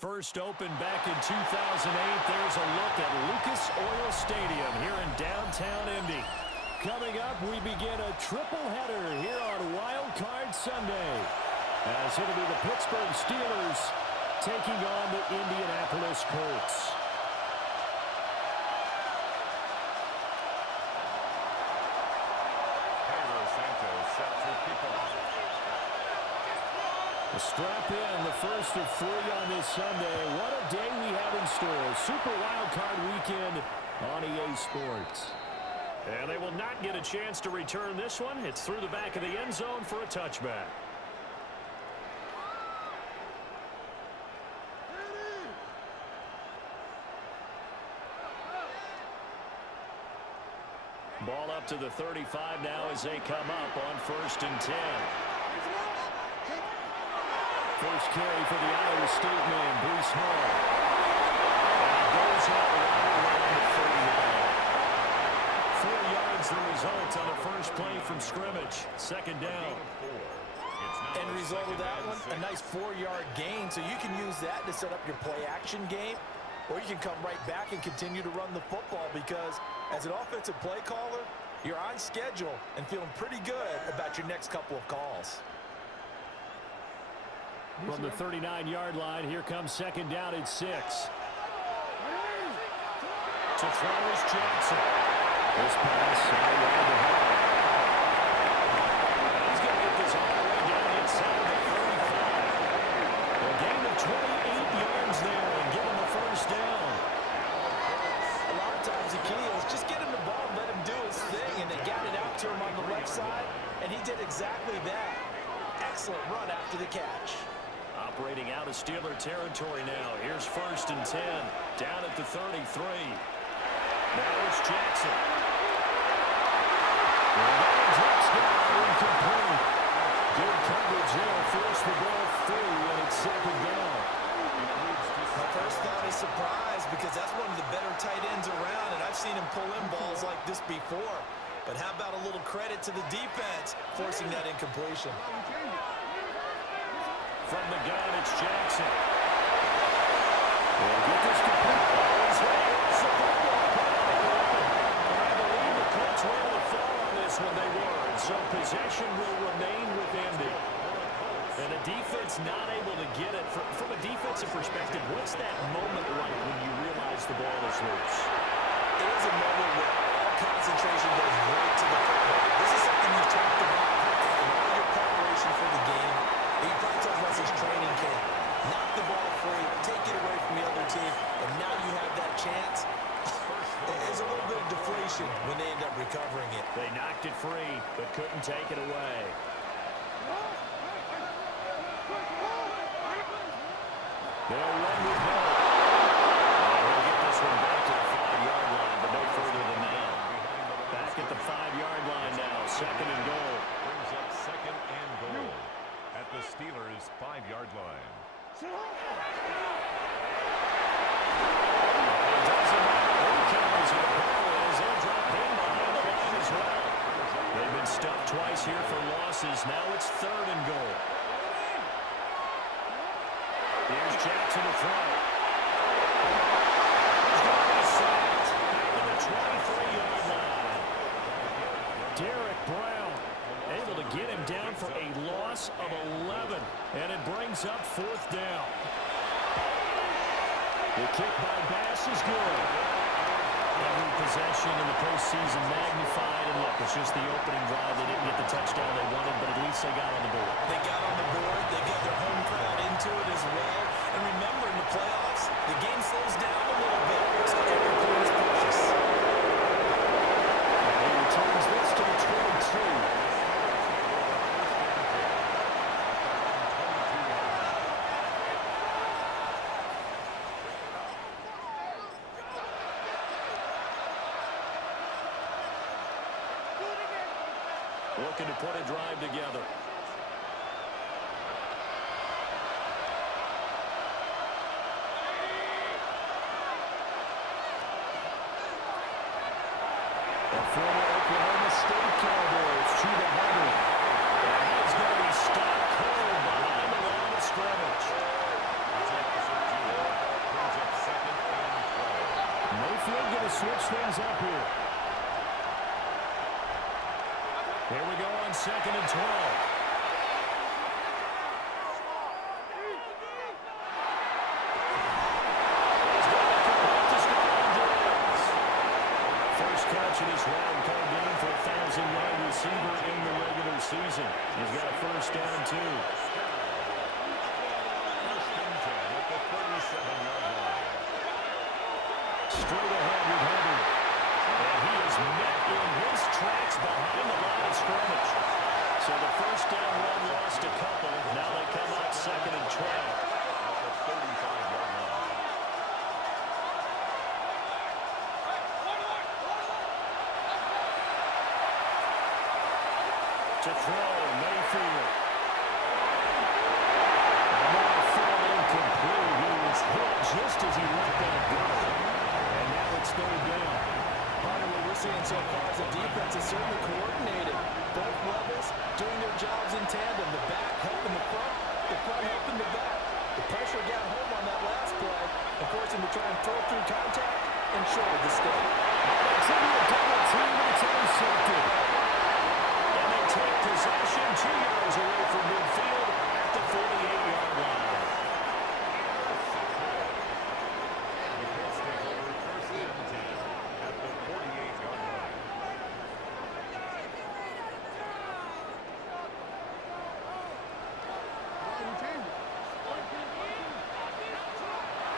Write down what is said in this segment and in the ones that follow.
First opened back in 2008. There's a look at Lucas Oil Stadium here in downtown Indy. Coming up, we begin a triple header here on Wild Card Sunday, as it'll be the Pittsburgh Steelers taking on the Indianapolis Colts. Strap in, the first of 3 on this Sunday. What a day we have in store. Super Wild Card Weekend on EA Sports. And they will not get a chance to return this one. It's through the back of the end zone for a touchback. Ball up to the 35 now as they come up on 1st and 10. First carry for the Iowa State man, Breece Hall. And it goes out right around the 39. 4 yards the result on the first play from scrimmage. 2nd down. End result of that one, a nice 4-yard gain. So you can use that to set up your play-action game, or you can come right back and continue to run the football, because as an offensive play caller, you're on schedule and feeling pretty good about your next couple of calls. From the 39-yard line, here comes 2nd down at 6. To throw is Jackson. This pass around the head. He's going to get this all the way down inside the 35. A gain of 28 yards there and give him a first down. A lot of times the key is just get him the ball and let him do his thing, and they got it out to him on the left side, and he did exactly that. Excellent run after the catch. Operating out of Steeler territory now. Here's 1st and 10. Down at the 33. Now it's Jackson. Incomplete. Good coverage there. Forced the ball through, and it's 2nd down. My first thought is surprise, because that's one of the better tight ends around, and I've seen him pull in balls like this before. But how about a little credit to the defense forcing that incompletion? From the gun, it's Jackson. We'll get this complete. I believe the Colts were able to fall on this when they were, and so possession will remain with Indy. And the defense not able to get it. From a defensive perspective, what's that moment like when you realize the ball is loose? It is a moment where all concentration goes right to the football. This is something you've talked about in all your preparation for the game. You probably talked about this training camp. Knock the ball free, take it away from the other team, and now you have that chance. There's a little bit of deflation when they end up recovering it. They knocked it free, but couldn't take it away. They'll run with Hill. They'll get this one back to the 5-yard line, but no further than that. Back at the 5-yard line now, 2nd and goal. Brings up 2nd and goal at the Steelers' 5-yard line. It doesn't matter who comes or who is. They'll drop him behind the line as well. They've been stuffed twice here for losses. Now it's 3rd and goal. Here's Jackson to throw. He's going to be sacked back at the 23-yard line. Derek Brown able to get him down for a loss of 11, and it brings up 4th down. The kick by Bass is good. Every possession in the postseason magnified, and look, it's just the opening drive. They didn't get the touchdown they wanted, but at least they got on the board. They got on the board. They got their home crowd into it as well. And remember, in the playoffs, the game slows down a little bit, so every point is precious. And he returns this to the 22. Looking to put a drive together. The former Oklahoma State Cowboys to the 100. And he's going to be stopped cold behind the line of scrimmage. Here we go on 2nd and 12. First catch in his wild card game for a 1,000-yard receiver in the regular season. He's got a first down, too. Straight ahead with Hubbard. And he is met in his tracks behind the line of scrimmage. So the first down run lost a couple. Now they come out 2nd and 12. To throw, Mayfield. Another throw incomplete. He was hit just as he let that go. And now it's 3rd down. Part of what we're seeing so far is the defense is certainly coordinated. Both levels doing their jobs in tandem. The back helping the front helping the back. The pressure got home on that last play and forced him to try and throw through contact and shorted the step. It's into a double team, and it's intercepted. And they take possession 2 yards away from midfield at the 48-yard line.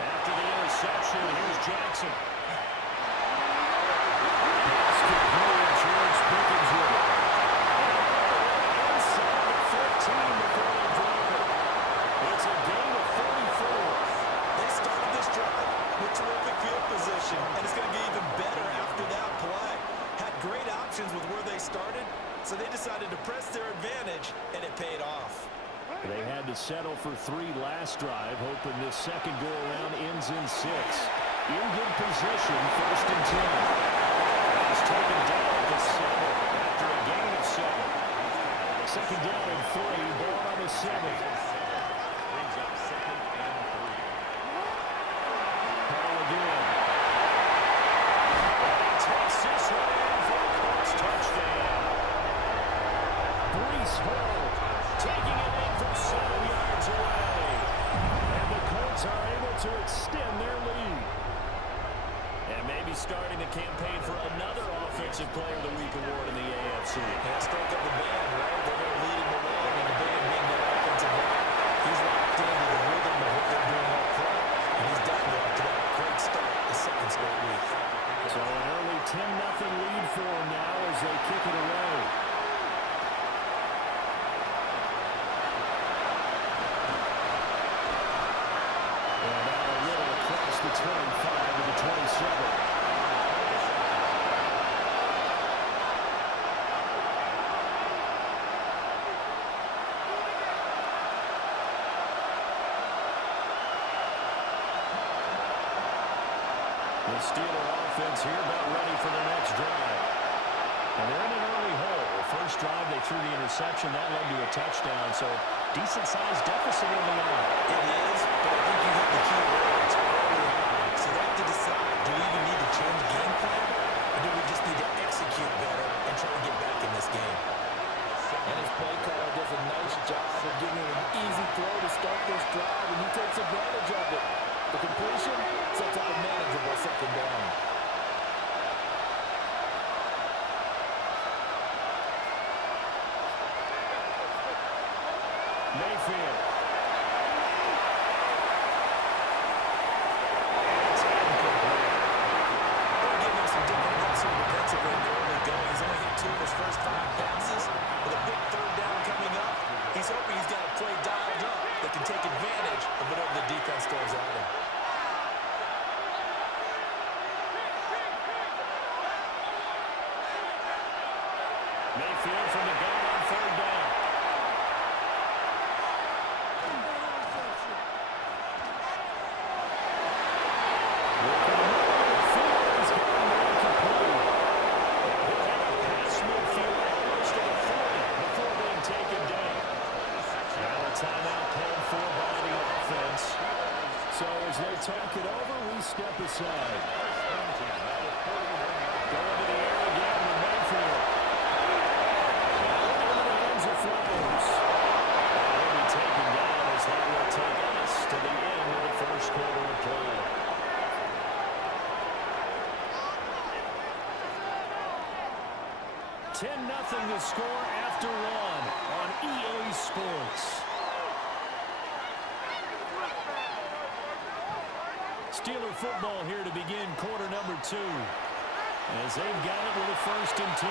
After the interception, here's Jackson. Pass complete. George Pickens with it. Inside the 15 before they drop it. It's a gain of 34. They started this drive with terrific field position, and it's going to get even better after that play. Had great options with where they started, so they decided to press their advantage, and it paid off. They had to settle for 3 last drive, hoping this second go-around ends in 6. In good position, 1st and 10. He's taken down at the 7 after a gain of 7. Second down and 3, ball on the 7. Brings up 2nd and 3. Ball again. And he takes this one in for a Colts touchdown. Breece Hall taking it in from 7 yards away. And the Colts are able to extend their lead. And maybe starting the campaign for another Offensive Player of the Week award in the AFC. Yeah, strike up the band, right? They're going to lead him along, and the band being that offensive line. He's locked into the rhythm of what they're doing up front, and he's gotten off to that great start the 2nd straight week. So an early 10-0 lead for them now as they kick it away. And out a little across the 25 to the 27. The Steeler offense here about ready for the next drive. And they're in an early hole. First drive, they threw the interception. That led to a touchdown. So decent-sized deficit early on. It is, but I think you hit the key words early on. So they have to decide, do we even need to change game plan, or do we just need to execute better and try to get back in this game? And his play caller does a nice job of giving him an easy throw to start this drive, and he takes advantage of it. The completion sets up a manageable 2nd down. Mayfield. They're giving him some different looks here defensively in the early going. He's only hit 2 of his first 5 passes. With a big 3rd down coming up, he's hoping he's got a play dialed up that can take advantage of whatever the defense throws at him. Mayfield from the gun on 3rd down. As they talk it over, we step aside. Going to the air again with Mayfield. And 10-0 the score after one on EA Sports. Steeler football here to begin quarter number 2. As they've got it with a 1st and 10.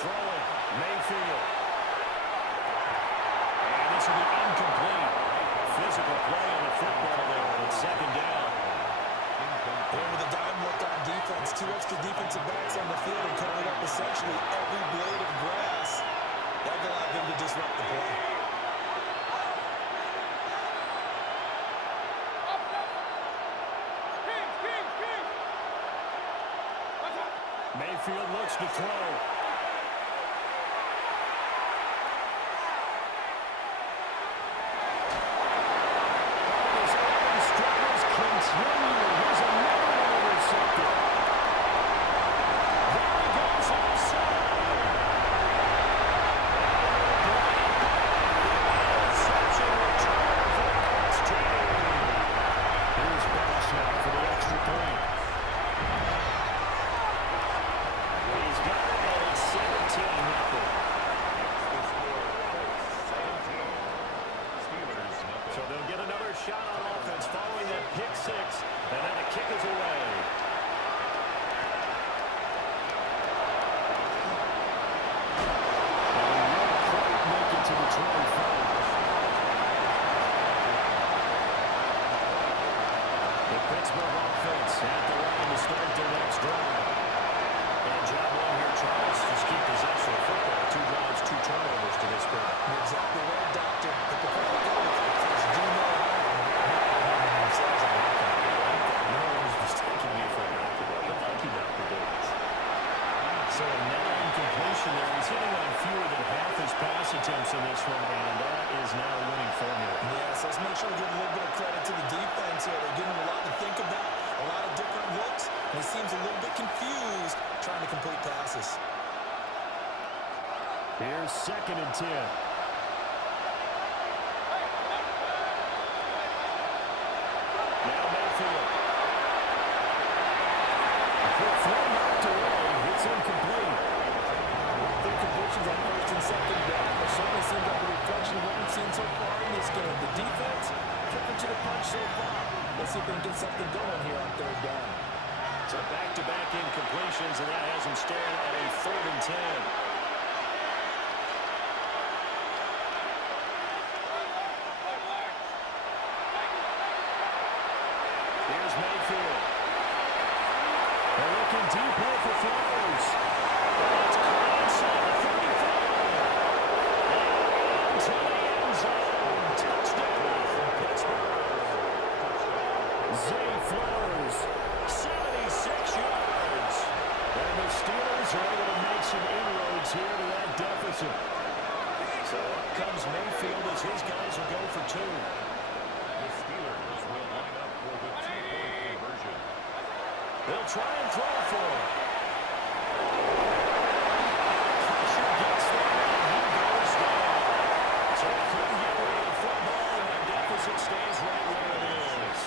Throwing, Mayfield. And this will be incomplete. Physical play on the football there on 2nd down. And with a dime left on defense, 2 extra defensive backs on the field and covering up essentially every blade of grass. That allowed them to disrupt the play. Mayfield looks to throw. His early struggles continue. Here's another one intercepted. There he goes offside. Interception return for the Colts team. Here's Bosch now for the extra point. He's got it, and it's 17-0. So they'll get another shot on offense following that pick 6, and then the kick is away. And he won't quite make it to the 25. The Pittsburgh offense at the line to start their next drive. And job one here, Charles, just keep possession of football. 2 drives, 2 turnovers to this point. You're exactly right, Doctor. But the problem is do no harm themselves on offense. No one's mistaking me for a doctor, but thank you, Dr. Davis. So another incompletion there. He's hitting on fewer than half his pass attempts in this one, and that is not a winning formula. Yes, let's make sure we give a little bit of credit to the defense here. They're giving him a lot to think about, a lot of different looks, and he seems a little bit confused trying to complete passes. Here's 2nd and 10. Now Mayfield. A quick throw knocked away. It's incomplete. The completions on 1st and 2nd down. It certainly seems like a reflection of what we've seen so far in this game. The defense kicking to the punch so far. Let's see if they can get something going here on 3rd down. So back-to-back incompletions, and that has them staring at a 3rd and 10. Here's Mayfield. They're looking deep here for Flowers. It's caught inside the 35. And into the end zone. Touchdown, Pittsburgh. Zay Flowers, 76 yards. And the Steelers are able to make some inroads here to that deficit. So up comes Mayfield as his guys will go for 2. The Steelers will line up for the 2-point conversion. They'll try and throw for him. Pressure gets there, and he goes down. So he couldn't get rid of the football, and that deficit stays right where it is.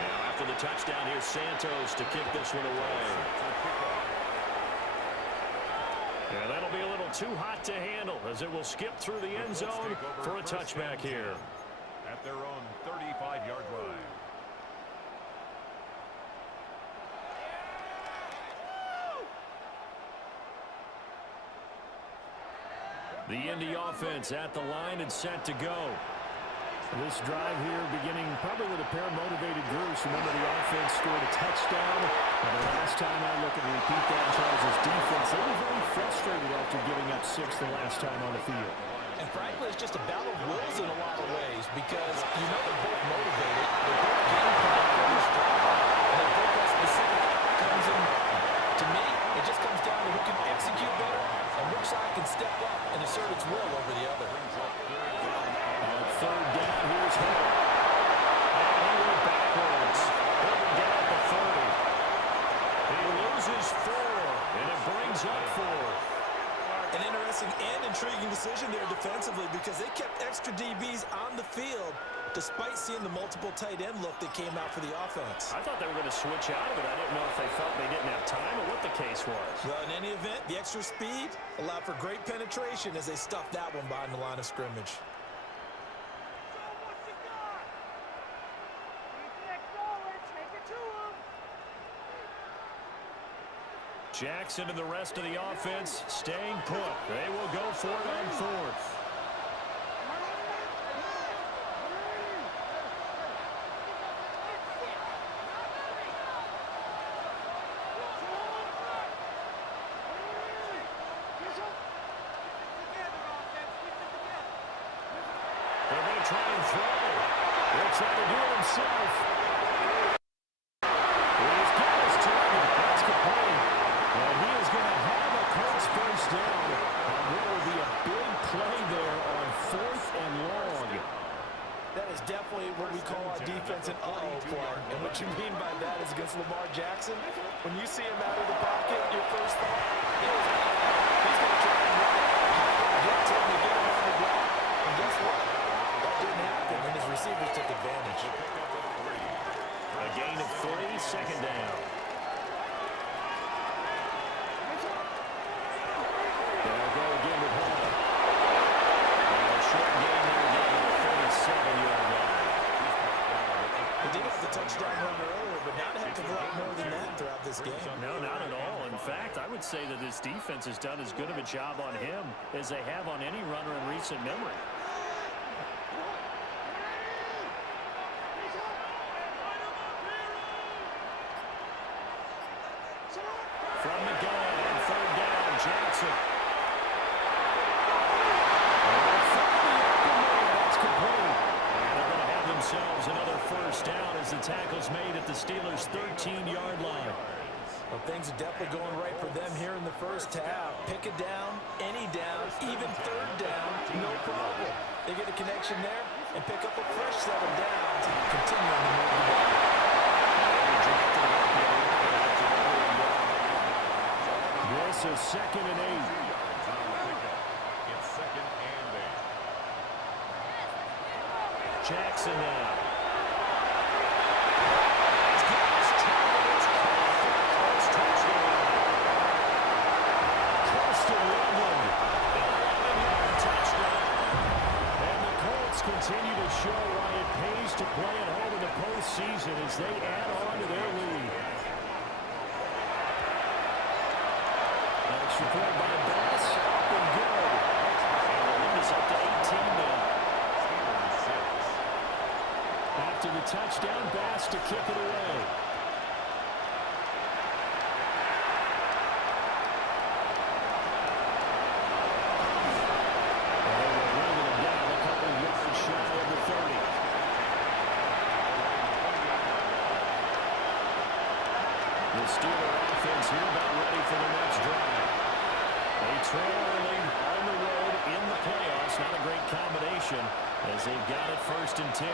Now after the touchdown, here's Santos to kick this one away. Yeah, that'll be a little too hot to handle as it will skip through the end zone for a touchback here. At their own 35-yard line. The Indy offense at the line and set to go. This drive here beginning probably with a pair of motivated groups. Remember, the offense scored a touchdown. And the last time I look and repeat that, Charles' defense, they were very frustrated after giving up 6 the last time on the field. And frankly, it's just a battle of wills in a lot of ways because you know they're both motivated. They're both game planning for this drive. And they both have specific outcomes in mind. To me, it just comes down to who can execute better and which side can step up and assert its will over the other. On 3rd down, here's Hill. And he went backwards. He'll get at the 30. He loses 4. interesting and intriguing decision there defensively because they kept extra DBs on the field despite seeing the multiple tight end look that came out for the offense. I thought they were going to switch out of it. I didn't know if they felt they didn't have time or what the case was. Well, in any event, the extra speed allowed for great penetration as they stuffed that one behind the line of scrimmage. Jackson and the rest of the offense staying put. They will go for it on fourth. They're going to try and throw. They'll try to do it himself. He's got his target. That's complete. And he is going to have a Colts first down. And there will be a big play there on fourth and long. That is definitely what we call our defense an uh-oh play. And what you mean by that is against Lamar Jackson, when you see him out of the pocket, your first thought is, he's going to try and run it. Get to him to get him on the block. And guess what? That didn't happen, and his receivers took advantage. A gain of 3, second down. They'll go again with Hall. And a short gain there again on the 37-yard line. He did have the touchdown run earlier, but not a heck of a lot more than that throughout this game. No, not at all. In fact, I would say that this defense has done as good of a job on him as they have on any runner in recent memory. From the gun on third down, Jackson. That's complete. And they're going to have themselves another first down as the tackle's made at the Steelers' 13-yard line. Well, things are definitely going right for them here in the first half. Pick a down, any down, even third down, no problem. They get a connection there and pick up a fresh set of downs and continue on the move. This is 2nd and 8. It's 2nd and 8. Jackson now. Continue to show why it pays to play at home in the postseason as they add on to their lead. Extra point by Bass, up and good. And the lead is up to 18 now. After the touchdown, Bass to kick it away. The Steeler offense here about ready for the next drive. They trail early on the road in the playoffs. Not a great combination as they've got it 1st and 10.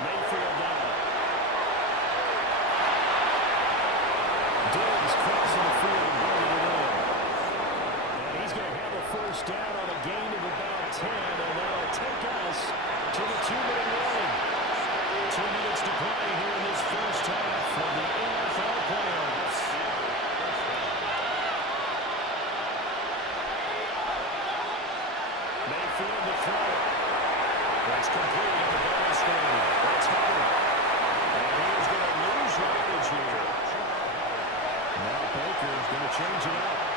Mayfield down. Diggs crossing the field and bringing it in. And he's going to have a first down on a gain of about 10, and that'll take us to the 2-minute warning. 2 minutes to play here in this first half of the NFL playoffs. Mayfield to throw. That's complete on the ball screen. That's Hubbard. And he is going to lose yardage here. Now Baker is going to change it up.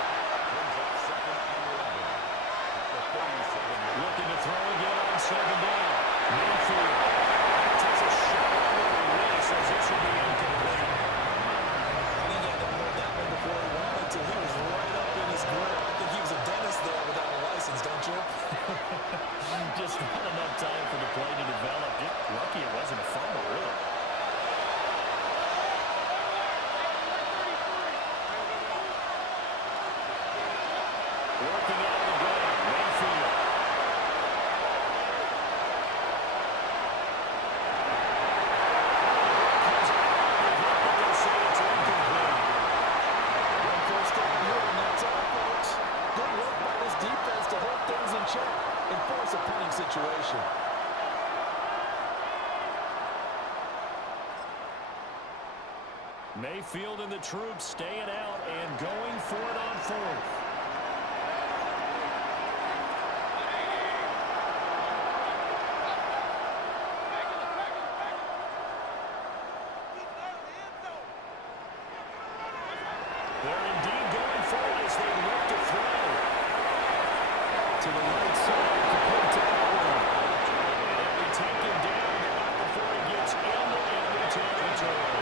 Looking to throw again on 2nd down. Mayfield. Takes a shot at it and misses. This will be incomplete. I think he had to hold that one before he wanted to. He was right up in his grill. I think he was a dentist there without a license, don't you? Just not enough time for the play to develop. Just lucky it wasn't a fumble, really. Mayfield and the troops staying out and going for it on fourth. They're indeed going for it as they look to throw. To the right side, complete to Allen. And they take him down right before he gets into enemy territory.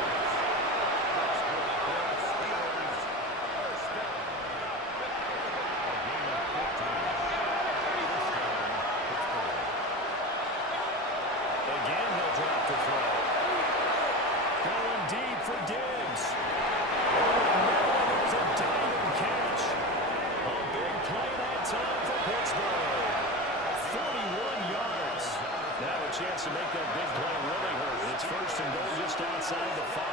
Again, he'll drop the throw. Going deep for Diggs. There's a diving catch. A big play that time for Pittsburgh. 41 yards. Now a chance to make that big play really hurt. It's first and goal just outside the 5.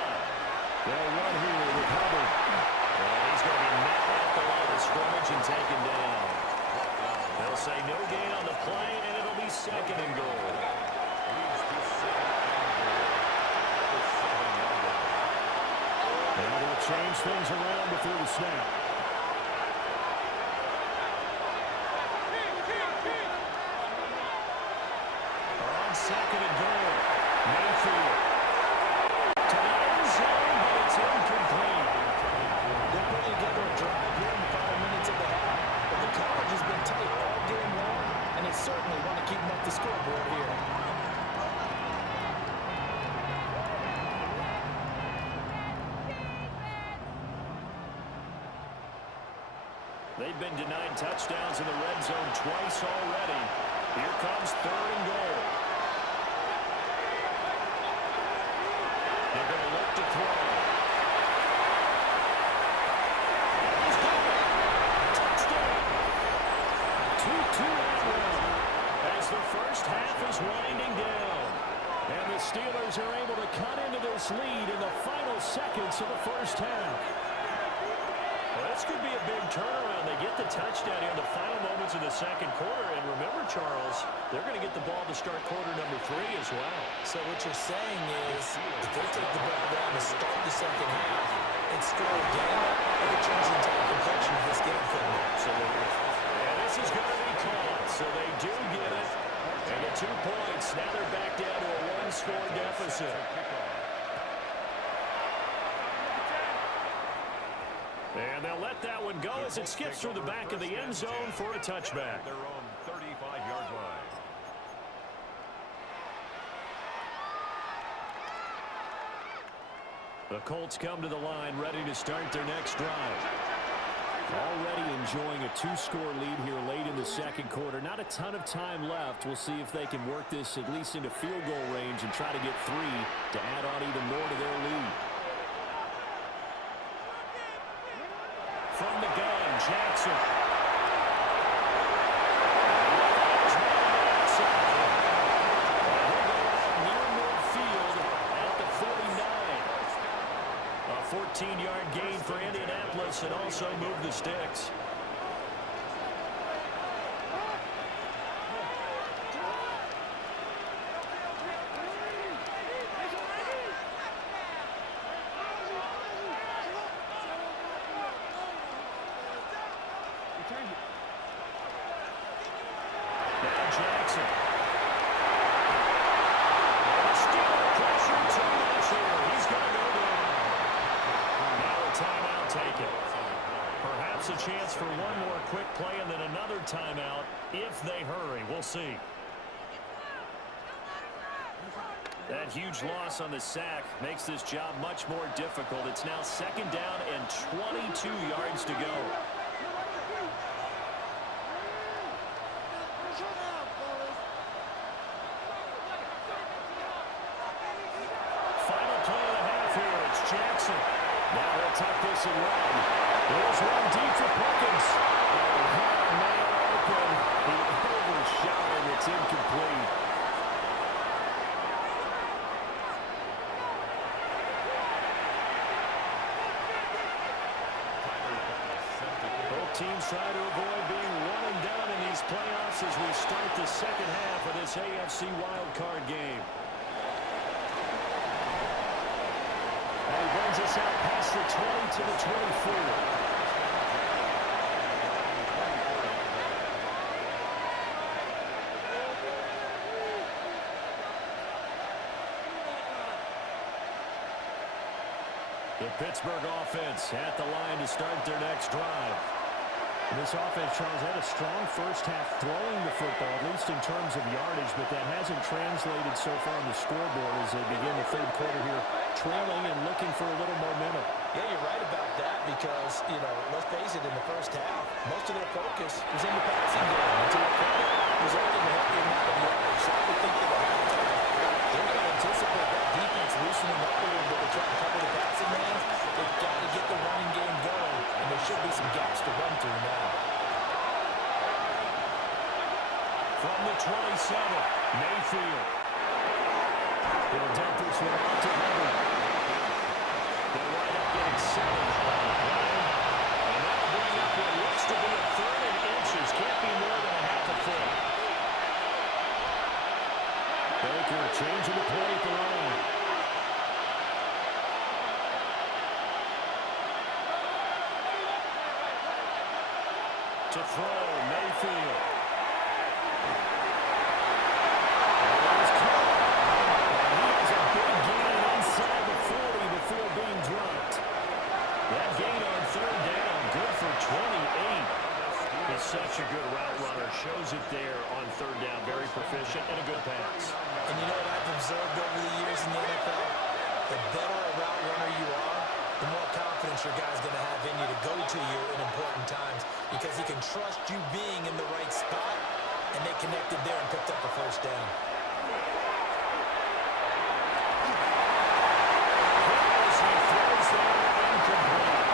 They'll run here with Hubbard. And he's going to be met at the line of scrimmage and taken down. They'll say no gain on the play, and it'll be second and goal. Now they'll change things around before the snap. On second and goal, Mayfield to the end zone, but it's incomplete. They're putting together a drive here in the final minutes of the half, but the coverage has been tight all game long, and they certainly want to keep them up the scoreboard here. They've been denied touchdowns in the red zone twice already. Here comes third and goal. They're going to look to throw. He's got it. Touchdown. 2-2 as the first half is winding down. And the Steelers are able to cut into this lead in the final seconds of the first half. Well, this could be a big turnaround. They get the touchdown here in the final moments of the second quarter. And remember, Charles, they're going to get the ball to start quarter number 3 as well. So what you're saying is if they take the ball down to start the second half and score again, it could change the entire complexion of this game, couldn't it? Absolutely. And this is going to be caught. So they do get it. And the 2 points. Now they're back down to a 1-score deficit. And they'll let that one go as it skips through the back of the end zone for a touchback. Their own 35-yard line. The Colts come to the line ready to start their next drive. Already enjoying a 2-score lead here late in the second quarter. Not a ton of time left. We'll see if they can work this at least into field goal range and try to get 3 to add on even more to their lead. From the gun, Jackson. Near midfield at the 49. A 14-yard gain for Indianapolis and also move the sticks. Now Jackson. Stealer pressure too much here. He's going to go down. Now a timeout taken. Perhaps a chance for one more quick play and then another timeout if they hurry. We'll see. That huge loss on the sack makes this job much more difficult. It's now second down and 22 yards to go. Final play of the half here. It's Jackson. Now he'll tuck this and run. There's one deep for Perkins. Man open. He overshot and it's incomplete. Both teams try to avoid being one and done in these playoffs as we start the second half of this AFC wildcard game. And he brings us out the 20 to the 24. The Pittsburgh offense at the line to start their next drive. And this offense, Charles, had a strong first half throwing the football, at least in terms of yardage, but that hasn't translated so far on the scoreboard as they begin the third quarter here, trailing and looking for a little momentum. Yeah, you're right about that because, let's face it, in the first half, most of their focus was in the passing game. Until the credit resulted in a healthy amount of yardage. So I would think that at halftime, they're going to anticipate that defense loosening up a little bit to try to cover the passing lanes. They've got to get the running game going, and there should be some gaps to run through now. From the 27, Mayfield. He'll dump this one out to Hubbard. They'll wind up getting 7 on the play. And that'll bring up what looks to be a third and inches. Can't be more than a half a foot. Baker changing the play at the line. To throw, Mayfield. And he's caught. And he has a big gain inside the 40 before being dropped. That gain on third down, good for 28. He's such a good route runner. Shows it there on third down. Very proficient and a good pass. And you know what I've observed over the years in the NFL? The better a route runner you are, the more confidence your guy's going to have in you to go to you in important times because he can trust you being in the right spot, and they connected there and picked up the first down. As he throws there, incomplete.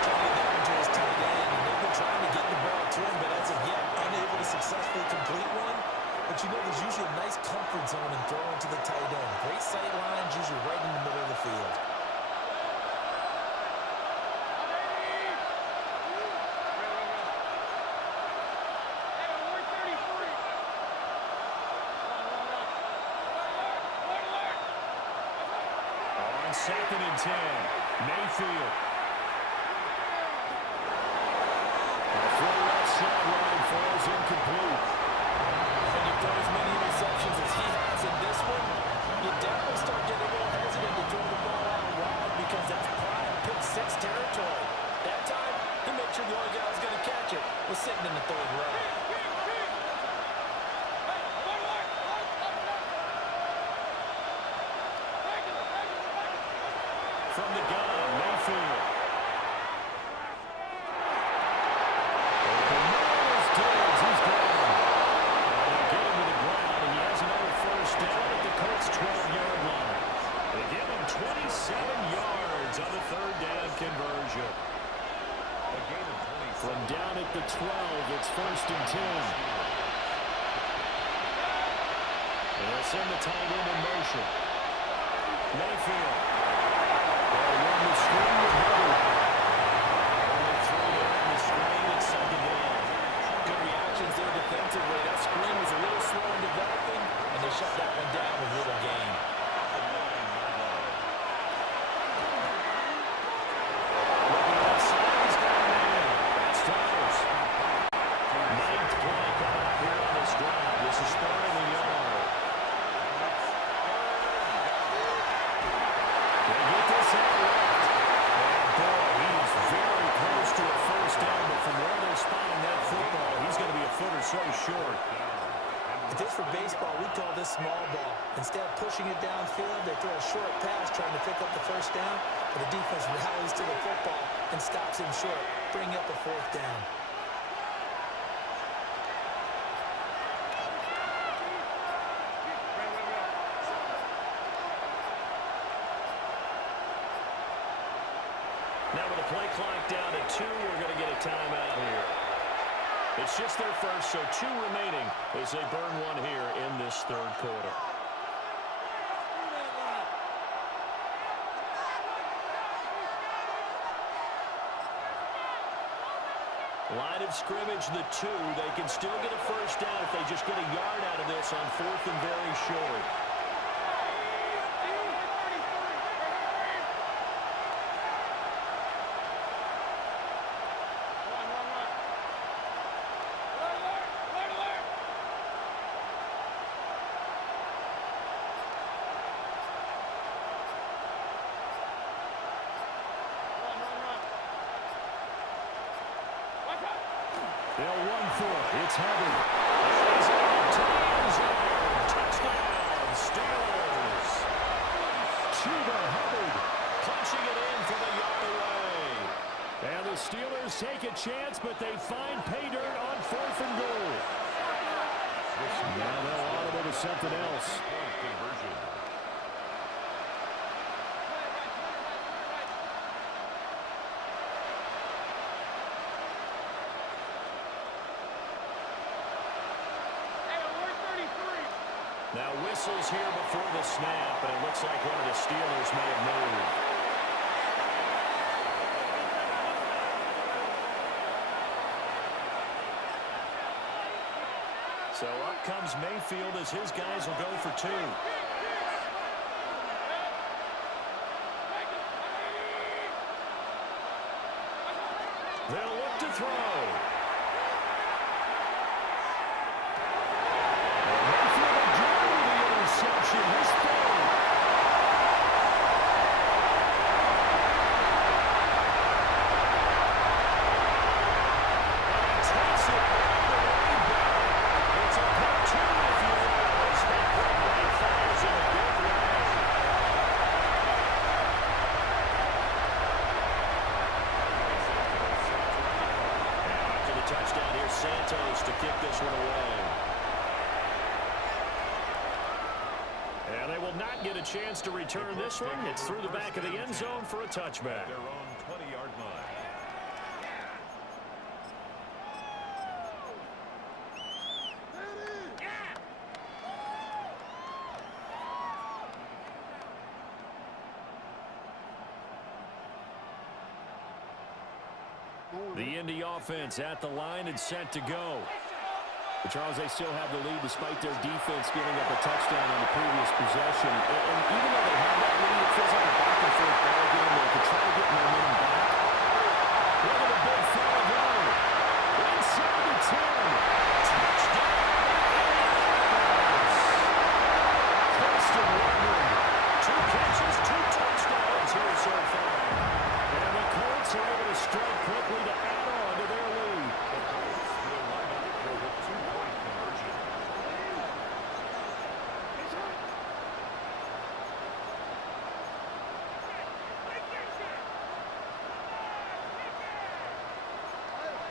Trying to get down to his tight end, and they've been trying to get the ball to him, but as of yet, unable to successfully complete one. But there's usually a nice comfort zone in throwing to the tight end. Great sight lines, usually right in the middle of the field. On 2nd and 10, Mayfield. A throw left sideline falls incomplete. When you throw as many interceptions as he has in this one, you definitely start getting a little hesitant to throw the ball out wide because that's prime pick-6 territory. That time, he made sure the only guy who was going to catch it was sitting in the third row. From the gun, Mayfield. Open miles, Diggs, he's gone. And they get him to the ground, and he has another first down at the Colts' 12-yard line. They give him 27 yards on the third down conversion. A gain of 27. From down at the 12, it's 1st and 10. And they'll send the tight end in motion. Mayfield. They'll run the screen with Hubbard. Only 3 there on the screen at 2nd down. Good reactions there defensively. That screen was a little slow in developing, and they shut that one down with little gain. Looking outside, he's got a man. That's Flowers. 9th play coming up here on this drive. This is 3rd and a yard. They get this out left. And boy, he is very close to a first down, but from where they're spotting that football, he's going to be a foot or so short. If this were baseball, we'd call this small ball. Instead of pushing it downfield, they throw a short pass trying to pick up the first down, but the defense rallies to the football and stops him short, bringing up a 4th down. Now with the play clock down to 2, we're going to get a timeout here. It's just their first, so 2 remaining as they burn one here in this third quarter. Line of scrimmage, the 2. They can still get a first down if they just get a yard out of this on 4th and very short. They'll run for it. It's Hubbard. He's out to the end zone. Touchdown, Steelers. Chuba Hubbard punching it in from a yard away. And the Steelers take a chance, but they find pay dirt on 4th and goal. Now they'll audible to something else. Conversion. Now whistles here before the snap, and it looks like one of the Steelers may have moved. So up comes Mayfield as his guys will go for 2. They'll look to throw. Interception, his third. And takes it all the way back. It's a cartoon, if you will, as that quarterback fires in a big way. And after the touchdown, here's Santos to kick this one away. And they will not get a chance to return this one. It's through the back of the end zone for a touchback. Their own 20-yard line. The Indy offense at the line and set to go. But Charles, they still have the lead despite their defense giving up a touchdown on the previous possession. And even though they have that lead, it feels like a back-and-forth ball game where to try to get momentum back. Look at the big throw there. Inside the 10. Touchdown. Preston Wagner. 2 catches, 2 touchdowns here so far. And the Colts are able to strike quickly to add on to their lead.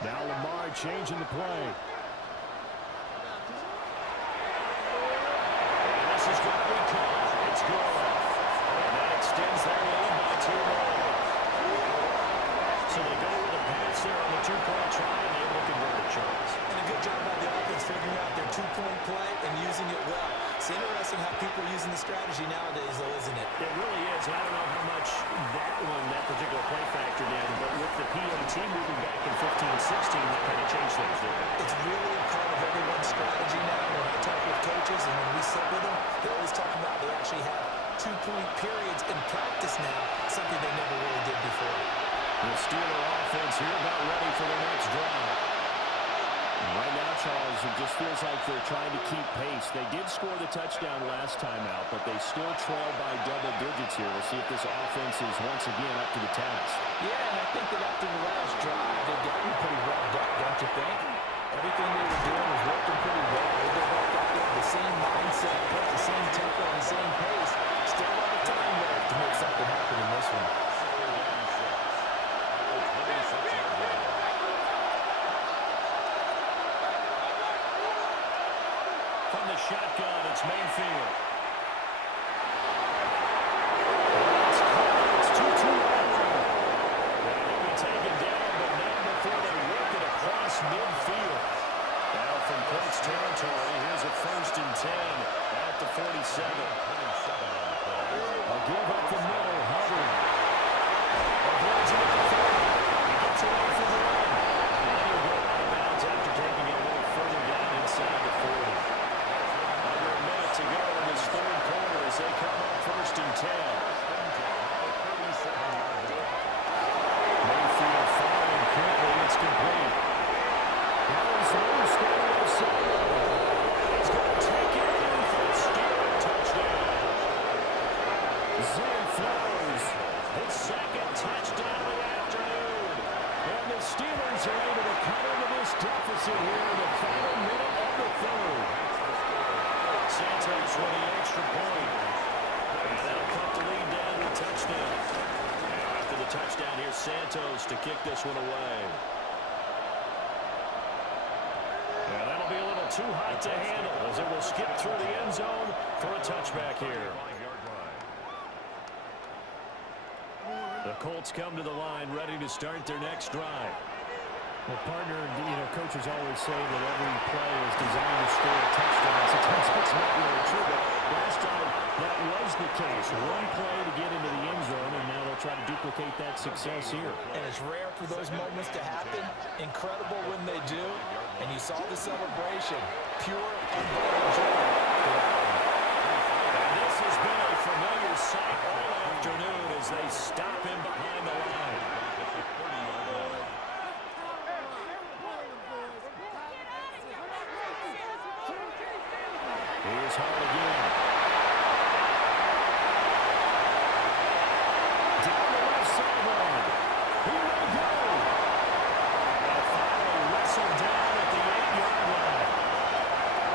Now Lamar changing the play. And this is going to be caught. It's good. And that extends their lead by 2 more. So they go with a pass there on the 2-point try, and they able to convert it, Charles. And a good job by the offense figuring out their 2-point play and using it well. It's interesting how people are using the strategy nowadays, though, isn't it? It really is. And I don't know how much that particular play factored in, but with the PAT moving back in 15-16, that kind of changed things, didn't it? It's really a part of everyone's strategy now. When I talk with coaches and when we sit with them, they always talk about they actually have 2-point periods in practice now, something they never really did before. The Steeler offense here about ready for their next drive. Right now, Charles, it just feels like they're trying to keep pace. They did score the touchdown last time out, but they still trail by double digits here. We'll see if this offense is once again up to the task. Yeah, and I think that after the last drive, they've gotten pretty revved up, don't you think? Everything they were doing was working pretty well. They go back out there with the same mindset, put the same tempo and the same pace. Still a lot of time left to make something happen in this one. From the shotgun, it's Mayfield. It's caught. It's 2-2 and he'll be taken down, but not before they work it across midfield. Now from Colts territory, here's a 1st and 10 at the 47. A give up the middle, Hubbard. Avoids it at the 30. He gets away from the run. And he'll go out of bounds after taking it a little further down inside the 40. Under a minute to go in this touchdown. Here's Santos to kick this one away. And that'll be a little too hot to handle as it will skip through the end zone for a touchback here. The Colts come to the line ready to start their next drive. Well, partner, coaches always say that every play is designed to score a touchdown. Sometimes that's not really true, but last time that was the case. One play to get into the end zone, and now they'll try to duplicate that success here. And it's rare for those moments to happen. Incredible when they do. And you saw the celebration. Pure, unbelievable joy. And this has been a familiar sight all afternoon as they stop him behind the line. Here's Hall again. Down the left sideline. Here they go. And finally wrestled down at the 8-yard line.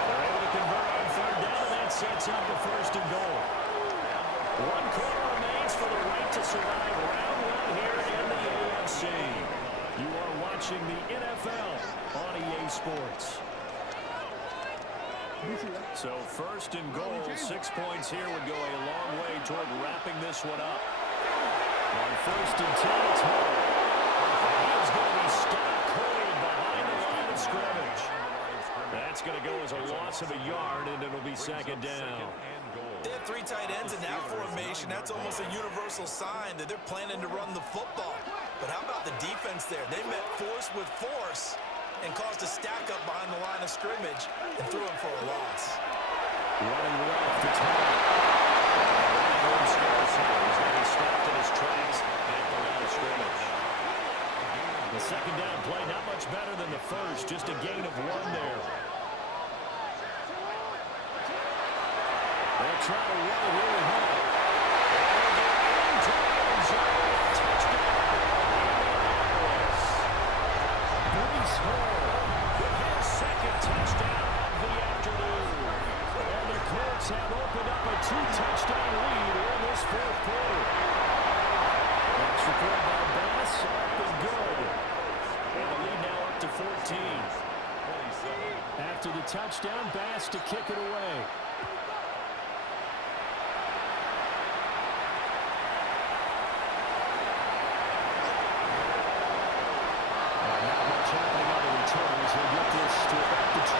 They're able to convert on third down, and that sets up the first and goal. One quarter remains for the right to survive round one here in the AFC. You are watching the NFL on EA Sports. So first and goal, 6 points here would go a long way toward wrapping this one up. On first and 10, it's Hall. And he's going to be stopped cold behind the line of scrimmage. That's going to go as a loss of a yard, and it'll be second down. They have 3 tight ends in that formation. That's almost a universal sign that they're planning to run the football. But how about the defense there? They met force with force and caused a stack up behind the line of scrimmage and threw him for a loss. Running left, it's Hall. He's going to be stopped in his tracks at the line of scrimmage. The second down play, not much better than the first, just a gain of 1 there. They'll try to run it really hard. Breece Hall with his second touchdown of the afternoon. And the Colts have opened up a 2-touchdown lead in this fourth quarter. Extra point by Bass, up and good. And the lead now up to 14. After the touchdown, Bass to kick it away. He'll get this to about the 23.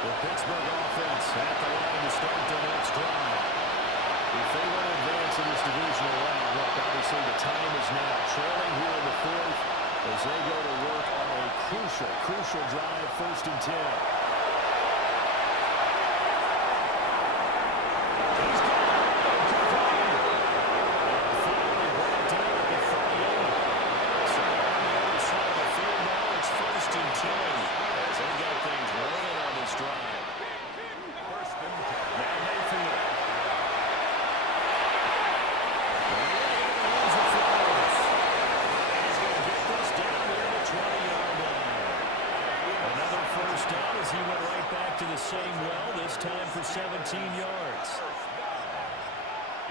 The Pittsburgh offense at the line to start their next drive. If they want to advance in this divisional round, look, obviously the time is now. Trailing here in the fourth as they go to work on a crucial drive, first and 10. He went right back to the same well, this time for 17 yards.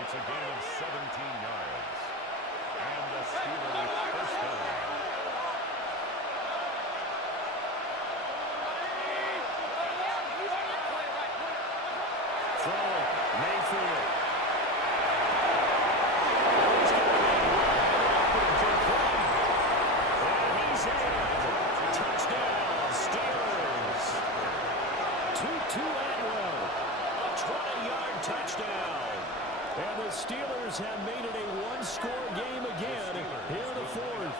It's a gain of 17 yards. And the Steelers first down. Throwing, Mayfield. And he's in. Touchdown, Steelers. To Atwell, a 20-yard touchdown. And the Steelers have made it a one-score game again here in the fourth.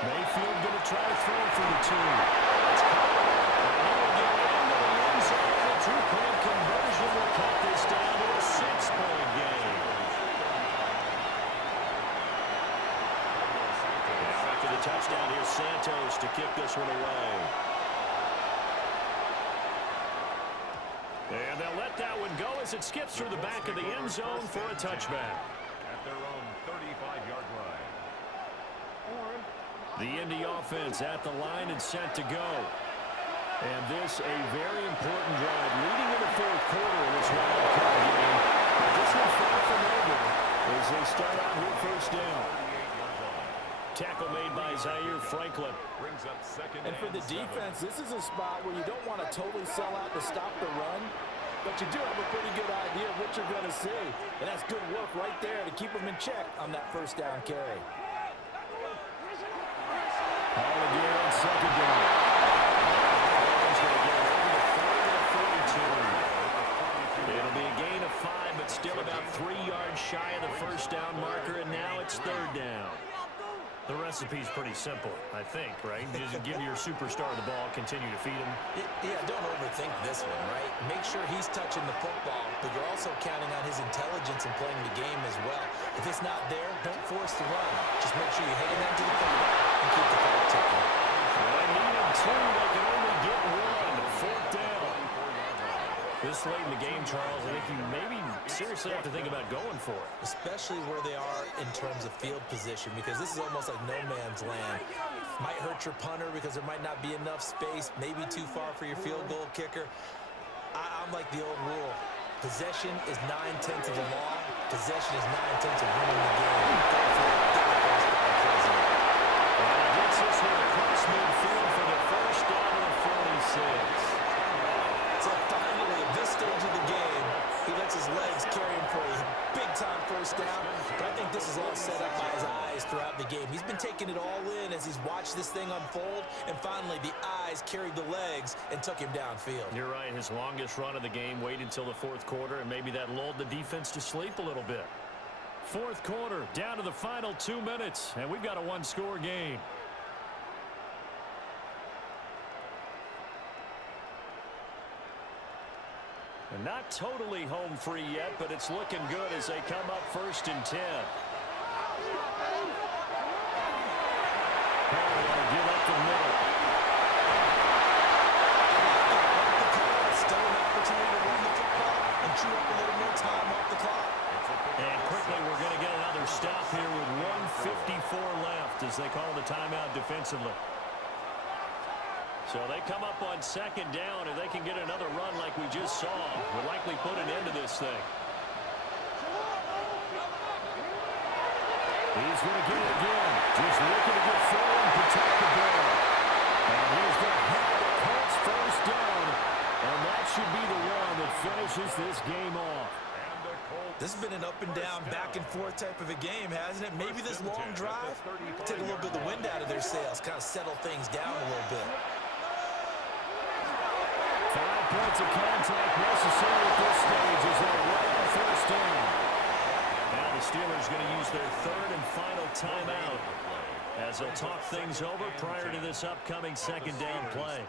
Mayfield going to try to throw for the 2. It's caught. And he will get into the end zone. The 2-point conversion will cut this down to a 6-point game. Now after the touchdown, here's Santos to kick this one away. And they'll let that one go as it skips through the back of the end zone for a touchback. At their own 35-yard line. The Indy offense at the line and set to go. And this a very important drive leading in the fourth quarter of this round. Franklin. Brings up second And for the 7. defense, this is a spot where you don't want to totally sell out to stop the run, but you do have a pretty good idea of what you're going to see. And that's good work right there to keep them in check on that first down carry. Ball again on second down. He's going to get over the 40 to 42. It'll be a gain of 5, but still about 3 yards shy of the first down marker, and now it's third down. The recipe's pretty simple, I think, right? Just give your superstar the ball, continue to feed him. Yeah, don't overthink this one, right? Make sure he's touching the football, but you're also counting on his intelligence in playing the game as well. If it's not there, don't force the run. Just make sure you hang on to the football and keep the clock ticking. They needed 2. They can only get 1. Fourth down. This late in the game, Charles, I think you maybe seriously have to think about going for it. Especially where they are in terms of field position, because this is almost like no man's land. Might hurt your punter because there might not be enough space, maybe too far for your field goal kicker. I'm like the old rule. Possession is 9/10 of the law. Possession is 9/10 of winning the game. Go for it. Get the first down, close it out. And he gets this one across midfield for the first down of the 46. So finally, at this stage of the game, he lets his legs carry him for a big-time first down. But I think this is all set up by his eyes throughout the game. He's been taking it all in as he's watched this thing unfold. And finally, the eyes carried the legs and took him downfield. You're right. His longest run of the game waited until the fourth quarter, and maybe that lulled the defense to sleep a little bit. Fourth quarter, down to the final 2 minutes, and we've got a one-score game. And not totally home free yet, but it's looking good as they come up first and 10. Give up the middle. Still an opportunity to run the football and chew up a little more time off the clock. And quickly, we're going to get another stop here with 1:54 left as they call the timeout defensively. So they come up on second down, and they can get another run like we just saw. Would likely put an end to this thing. He's going to get it again. Just looking to get forward and protect the ball. And he's going to have the Colts first down. And that should be the one that finishes this game off. This has been an up-and-down, back-and-forth type of a game, hasn't it? Maybe this long drive take a little bit of the wind out of their sails, kind of settle things down a little bit. 5 points of contact necessary at this stage as they're right on first down. Now the Steelers going to use their third and final timeout as they'll talk things over prior to this upcoming second down play.